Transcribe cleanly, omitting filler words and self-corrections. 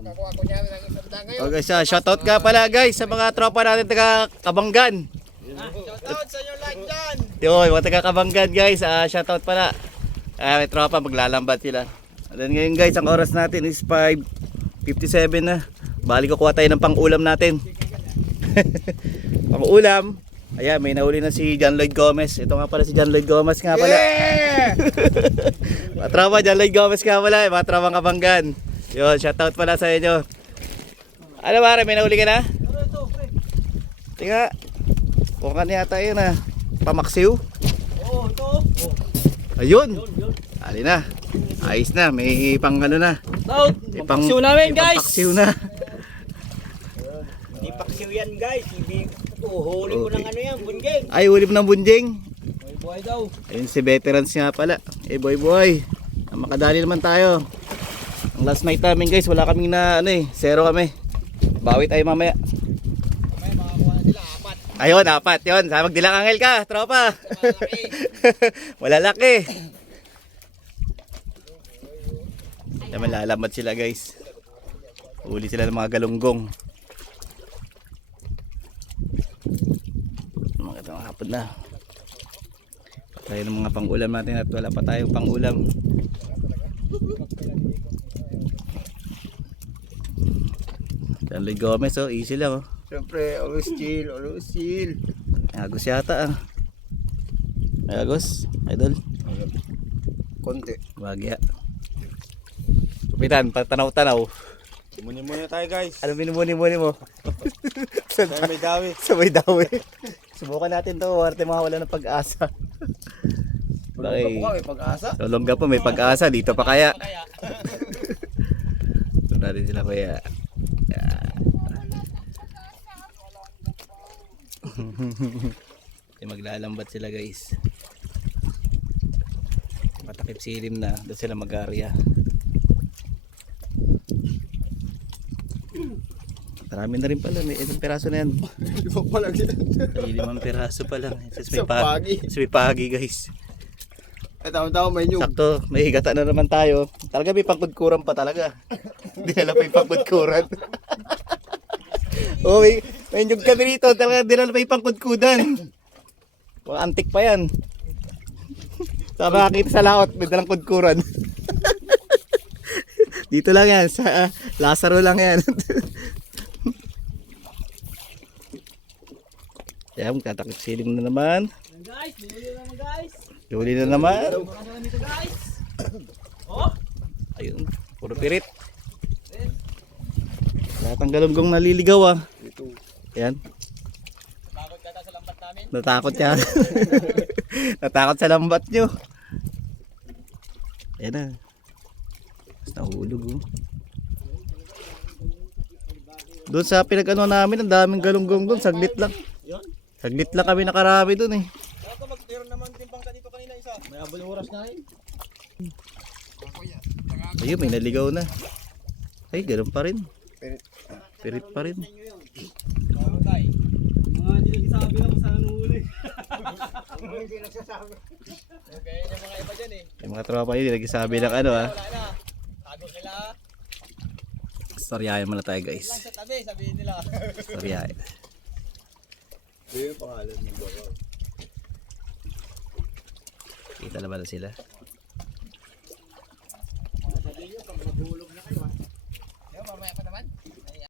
Okay, shoutout nga pala guys sa mga tropa natin taga Kabanggan. Shoutout sa inyo lahat dyan. Yun, mga taga Kabanggan guys, shoutout pala. May tropa, maglalambat sila. And then ngayon guys, ang oras natin is 5:57 na. Bali kukuha tayo ng pang-ulam natin. Pang-ulam. Ayan, may nahuli na si John Lloyd Gomez. Ito nga pala si John Lloyd Gomez nga pala. Yeah! Mga tropa, John Lloyd Gomez nga pala. Mga tropang Kabanggan. Yun, shoutout pala sa inyo. Ano pare, may nahuli ka na? Tinga. Kuha ka yata yun pamaksiw. Oo, ito. Ayun. Ali na. Ayos na, may pang ano na. May pang Paksiw namin guys. paksiw na. Hindi paksiw yan guys. Huli ko ng ano yan, bungging. Ay, huli mo ng bunjing. Buhay daw. Ayun si veterans nga pala. Boy. Makadali naman tayo. Ang last night namin guys, wala kaming na zero kami. Bawi tayo mamaya. May makakuha na sila, 4. Ayun, 4 yun. Magdilang angel ka, tropa. Malalaki. Naman lalamat sila guys. Huli sila ng mga galunggong. Magandang hapon na. Patay ng mga pang-ulam natin at wala pa tayong pang-ulam. John Lloyd Gomez, easy lang. Siyempre, always chill. Agos yata Agos, idol. Konti. Bagya. Kapitan, patanaw-tanaw. Muni-muni tayo guys. Ano minumuni-muni mo? Sa may dawi. Sa may dawi. Subukan natin to, warte mawala ng pag-asa. May pag-asa. So longga pa, may pag-asa. Dito pa kaya. So natin sila kaya. Maglalambat sila guys. Matakip silim na. Doon sila mag-area. Marami na rin pala. May ilang peraso na yan. 5 pa lang yan. May 5 peraso pa lang. Sa pagi. May pagi guys. Ay, tawang-tawang may nyug. Sakto, may higata na naman tayo. Talaga may pangkudkuran pa talaga. Hindi nila pa yung pangkudkuran. Oh, may nyug kami rito. Talaga hindi nila pa yung pangkudkudan. Mga antik pa yan. Saka makakita sa laot, may dalang kudkuran. Dito lang yan, sa Lazaro lang yan. Kaya magtatakip silim na naman. Guys, niluli naman guys. Luli na naman. Makadala nito guys. Oh. Ayun, puro pirit. Lahat ng galunggong naliligaw Ito. Ayan. Takot ka sa lambat namin. Natakot siya. Natakot sa lambat nyo. Ayan na. Mas nahulog Doon sa pinag-ano namin, ang daming galunggong doon. Saglit lang. Saglit lang kami nakarami doon Ako magtiro naman timbang ka dito kanina isa. May abol oras na rin. Ayun, may naligaw na. Ay, ganoon pa rin. Pirit pa rin. Mamatay. Mga hindi nagsasabi lang kung saan huli. Hindi nagsasabi. Okay, yung mga iba dyan Yung mga tropa yun, nagsasabi ng ano Wala na. Tago sila. Storyahin muna tayo guys. Lang sa tabi, sabihin nila. Storyahin. Hindi yung pangalan ng gawa. Kita na ba na sila? Sabihin nyo, pag maghulog na kayo Mamaya pa naman.